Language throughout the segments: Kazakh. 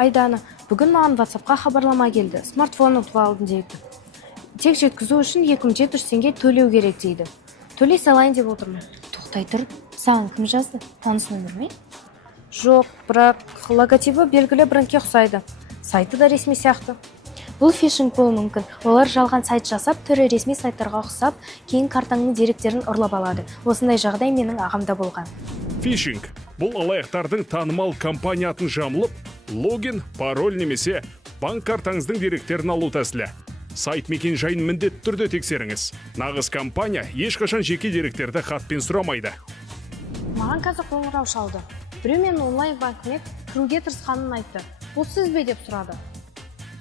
Айдана, бүгін маған WhatsApp-қа хабарлама келді. Смартфон ұтып алдым дейді. Тек жеткізу үшін 2700 теңге төлеу керек дейді. Төлей салайын деп отырмын. Тоқтай тұр, саған кім жазды? Таныс нөмір ме? Жоқ, бірақ логотипі белгілі брендке ұқсайды. Сайты да ресми сияқты. Бұл фишинг болуы мүмкін. Олар жалған сайт жасап, түрі ресми сайттарға ұқсап, кейін картаңның деректерін ұрлап алады. Осындай жағдай менің ағамда болған. Фишинг – бұл алаяқтардың танымал компания атын жамылып, логин, пароль немесе банк картаңыздың деректерін алу тәсілі. Сайт мекен-жайын міндетті түрде тексеріңіз. Нағыз компания ешқашан жеке деректерді хатпен сұрамайды. Маған қазір қоңырау шалды. Біреу мен онлайн банкіне кіруге тырысқанын айтты. Бұл сіз бе деп сұрады.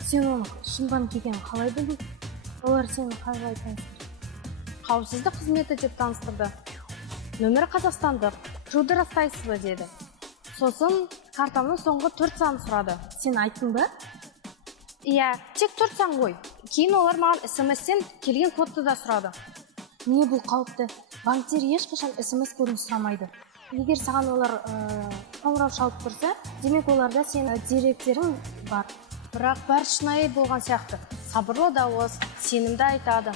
Сен оның шын банк екенін қалай білдің? Олар сені қалай таныстырды? Қауіпсіздік қызметі деп таныстырды. Нөмірі қазақстандық. Кіруді растайсыз ба деді. Сосын картамның соңғы 4 санын сұрады. Сен айттың ба? Иә, тек 4 сан ғой. Кейін олар маған SMS-тен келген кодты да сұрады. Не бұл қауіпті? Банктер ешқашан SMS кодын сұрамайды. Егер саған олар қоңырау шалып тұрса, демек оларда сенің деректерің бар. Бірақ бәрі шынайы болған сияқты. Сабырлы дауыс, сенімді айтады.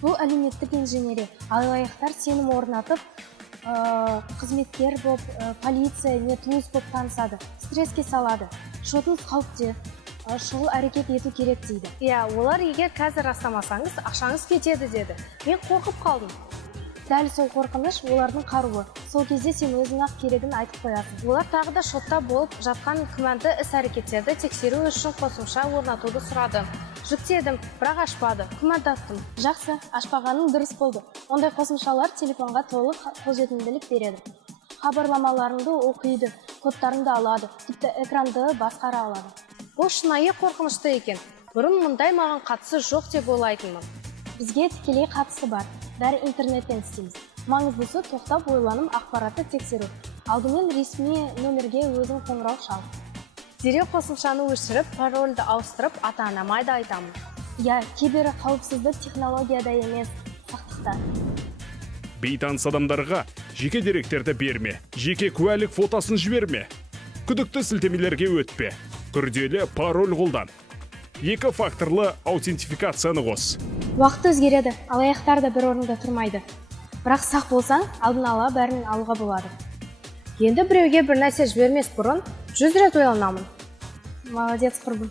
Бұл әлеуметтік инженерия. Алаяқтар сенім орнатып, қызметкер боп, полиция не туыс боп танысады. Стресске салады. Шотыңыз қауіпте, шұғыл әрекет ету керек дейді. Иә, олар егер қазір растамасаңыз, ақшаңыз кетеді деді. Мен қорқып қалдым. Дәл сол қорқыныш олардың қаруы. Сол кезде сен өзің-ақ керегін айтып қоясың. Олар тағы да шотта болып жатқан күмәнді іс-әрекеттерді тексеру үшін қосымша орнатуды сұрады. Жүктедім, бірақ ашпады. Күмәндаттым. Жақсы, ашпағаның дұрыс болды. Ондай қосымшалар телефонға толық қолжетімділік береді. Хабарламаларыңды оқиды, кодтарыңды алады, тіпті экранды басқара алады. Бұл шынайы қорқынышты екен. Бұрын мұндай маған қатысы жоқ деп ойлайтынмын. Бізге тікелей қатысы бар. Бәрі интернеттен істейміз. Маңыздысы тоқтап ойланым ақпаратты тексеру. Алдымен ресми нөмерге өзің қоңырау шал. Дереу қосымшаны өшіріп, парольді ауыстырып, ата-анама да айтамын. Я, кибер қауіпсіздік технологияда емес, сақтықта. Бейтаныс адамдарға жеке деректерді берме, жеке куәлік фотосын жіберме. Күдікті сілтемелерге өтпе. Күрделі пароль қолдан. 2 факторлы аутентификацияны қос. Уақыт өзгереді, алаяқтар да бір орында тұрмайды. Бірақ сақ болсаң, алдын ала бәрін алуға болады. Енді біреуге бір нәрсе жібермес бұрын 100 рет ойланамын. Молодец, құрбым.